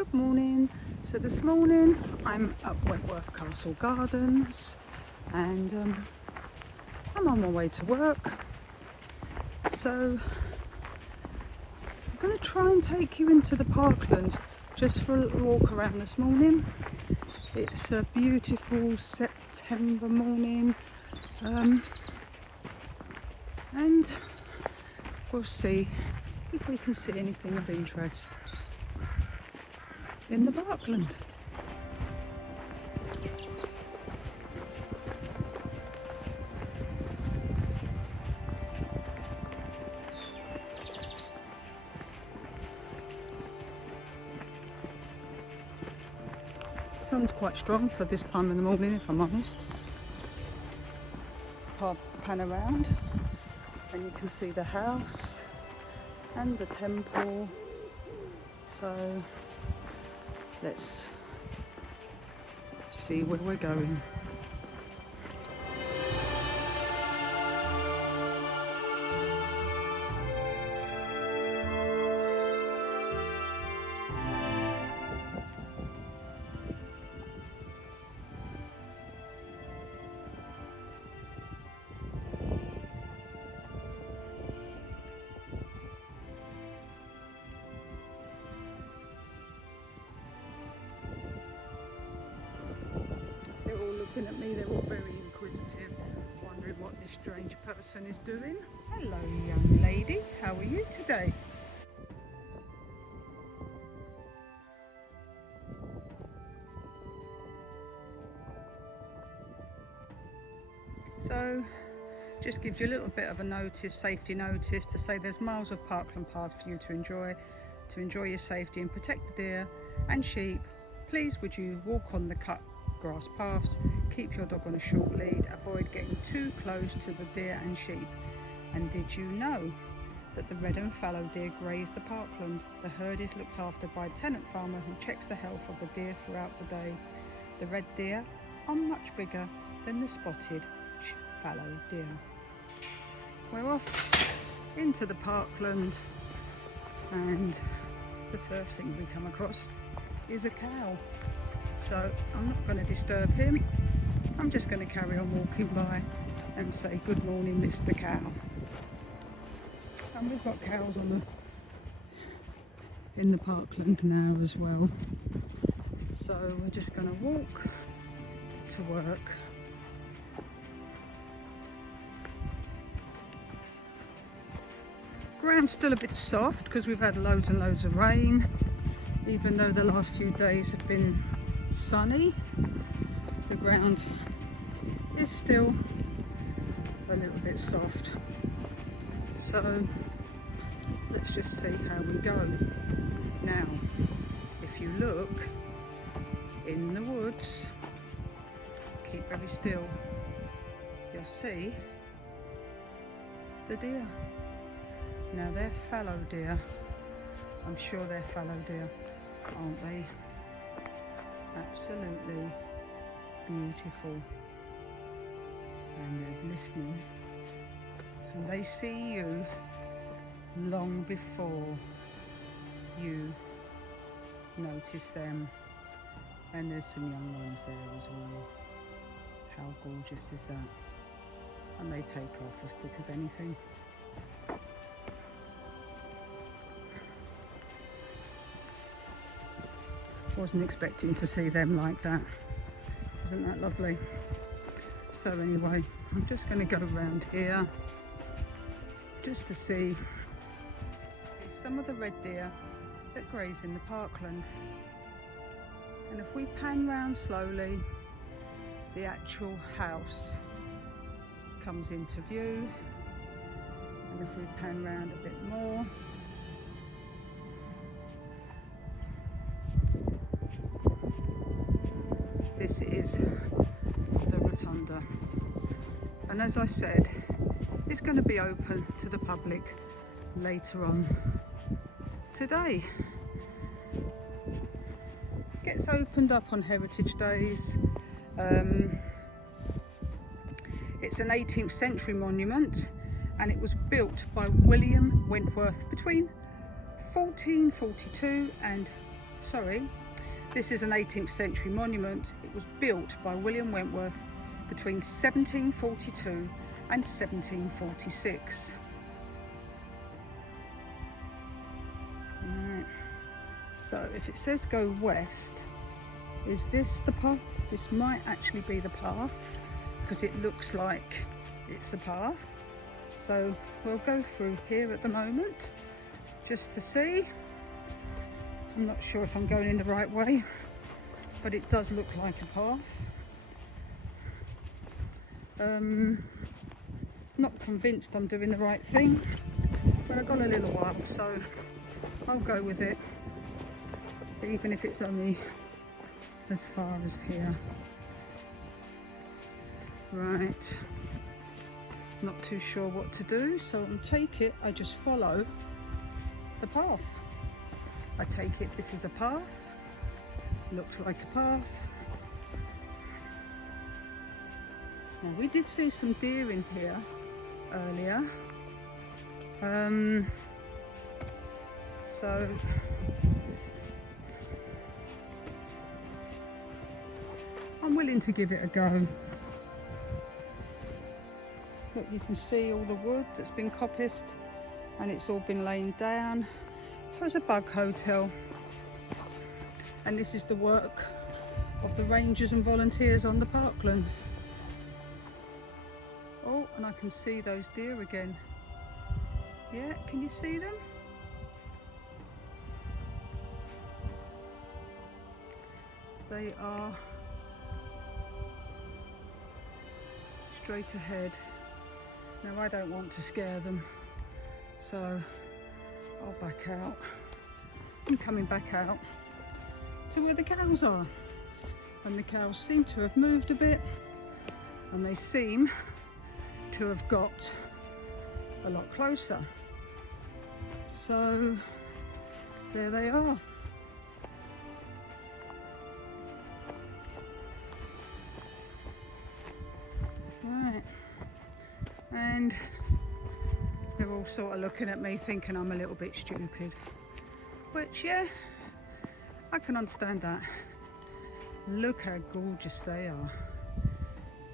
Good morning. So this morning I'm at Wentworth Castle Gardens and I'm on my way to work. So I'm going to try and take you into the parkland just for a little walk around this morning. It's a beautiful September morning and we'll see if we can see anything of interest in the parkland. The sun's quite strong for this time in the morning, if I'm honest. Pan around and you can see the house and the temple. So let's see where we're going. They're all looking at me, they're all very inquisitive, wondering what this strange person is doing. Hello young lady, how are you today? So, just gives you a little bit of a notice, safety notice, to say there's miles of parkland paths for you to enjoy your safety and protect the deer and sheep. Please would you walk on the cut grass paths, keep your dog on a short lead, avoid getting too close to the deer and sheep. And did you know that the red and fallow deer graze the parkland? The herd is looked after by a tenant farmer who checks the health of the deer throughout the day. The red deer are much bigger than the spotted fallow deer. We're off into the parkland and the first thing we come across is a cow. So I'm not going to disturb him, I'm just going to carry on walking by and say good morning Mr. Cow. And we've got cows in the parkland now as well. So we're just going to walk to work. Ground's still a bit soft because we've had loads and loads of rain, even though the last few days have been sunny. The ground is still a little bit soft, so let's just see how we go. Now if you look in the woods, keep very still, you'll see the deer. Now they're fallow deer, I'm sure they're fallow deer, aren't they? Absolutely beautiful. And they're listening and they see you long before you notice them. And there's some young ones there as well. How gorgeous is that? And they take off as quick as anything. Wasn't expecting to see them like that. Isn't that lovely? So anyway, I'm just going to go around here just to see some of the red deer that graze in the parkland. And if we pan round slowly, the actual house comes into view. And if we pan round a bit more, this is the rotunda, and as I said, it's going to be open to the public later on today. It gets opened up on Heritage Days. It's an 18th century monument and it was built by William Wentworth between 1442 and sorry, this is an 18th century monument. It was built by William Wentworth between 1742 and 1746. Right. So if it says go west, is this the path? This might actually be the path because it looks like it's the path. So we'll go through here at the moment just to see. I'm not sure if I'm going in the right way, but it does look like a path. Not convinced I'm doing the right thing, but I've got a little while, so I'll go with it, even if it's only as far as here. Right, not too sure what to do, so I take it I just follow the path. I take it this is a path, looks like a path. Now we did see some deer in here earlier, so I'm willing to give it a go. Look, you can see all the wood that's been coppiced and it's all been laid down. There's a bug hotel, and this is the work of the rangers and volunteers on the parkland. Oh, and I can see those deer again. Yeah, can you see them? They are straight ahead. Now I don't want to scare them, so I'll back out. I'm coming back out to where the cows are, and the cows seem to have moved a bit, and they seem to have got a lot closer. So there they are. Right, and they're all sort of looking at me thinking I'm a little bit stupid, which, yeah, I can understand that. Look how gorgeous they are.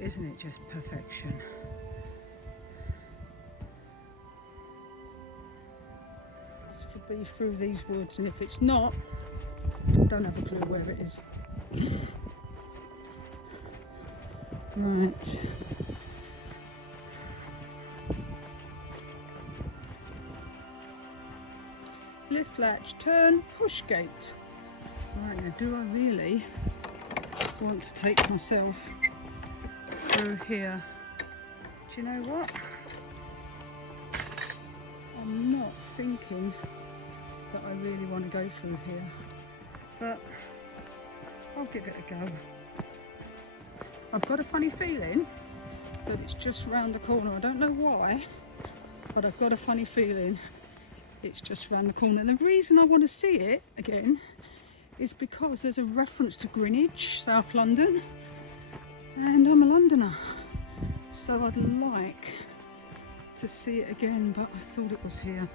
Isn't it just perfection? This could be through these woods, and if it's not, I don't have a clue where it is. Right. Lift latch, turn, push gate. Right, now do I really want to take myself through here? Do you know what? I'm not thinking that I really want to go through here, but I'll give it a go. I've got a funny feeling that it's just round the corner. I don't know why, but I've got a funny feeling it's just round the corner. And the reason I want to see it again is because there's a reference to Greenwich, South London, and I'm a Londoner, so I'd like to see it again, but I thought it was here.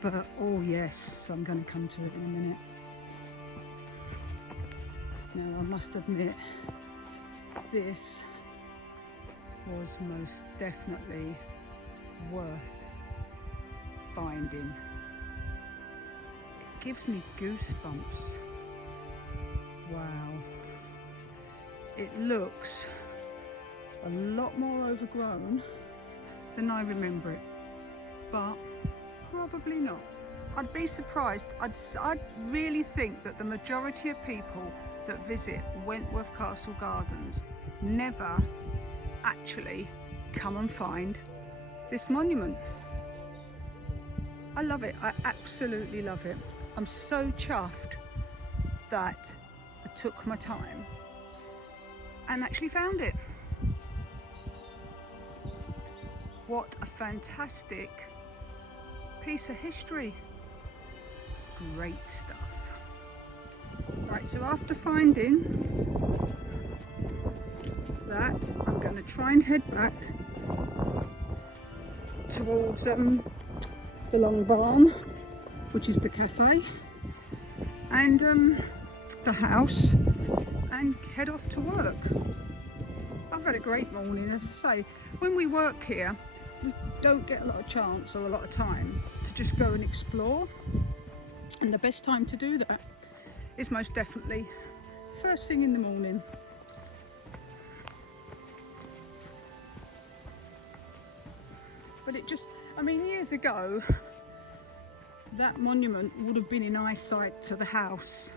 But oh yes, I'm going to come to it in a minute. Now I must admit, this was most definitely worth finding. It gives me goosebumps. Wow. It looks a lot more overgrown than I remember it, but probably not. I'd be surprised. I'd really think that the majority of people that visit Wentworth Castle Gardens never actually come and find this monument. I love it. I absolutely love it. I'm so chuffed that I took my time and actually found it. What a fantastic piece of history. Great stuff. Right, so after finding that, I'm going to try and head back towards the Long Barn, which is the cafe, and the house and head off to work. I've had a great morning. As I say, when we work here, we don't get a lot of chance or a lot of time to just go and explore, and the best time to do that is most definitely first thing in the morning. But it just, I mean, years ago that monument would have been in eyesight to the house.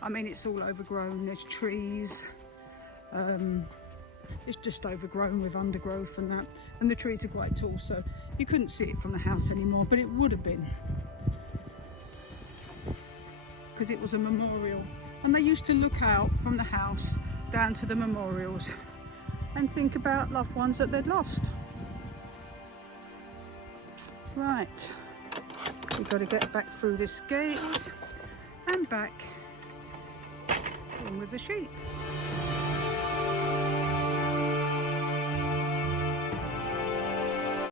I mean, it's all overgrown, there's trees, it's just overgrown with undergrowth and that, and the trees are quite tall, so you couldn't see it from the house anymore, but it would have been, because it was a memorial, and they used to look out from the house down to the memorials and think about loved ones that they'd lost. Right, we've got to get back through this gate and back in with the sheep.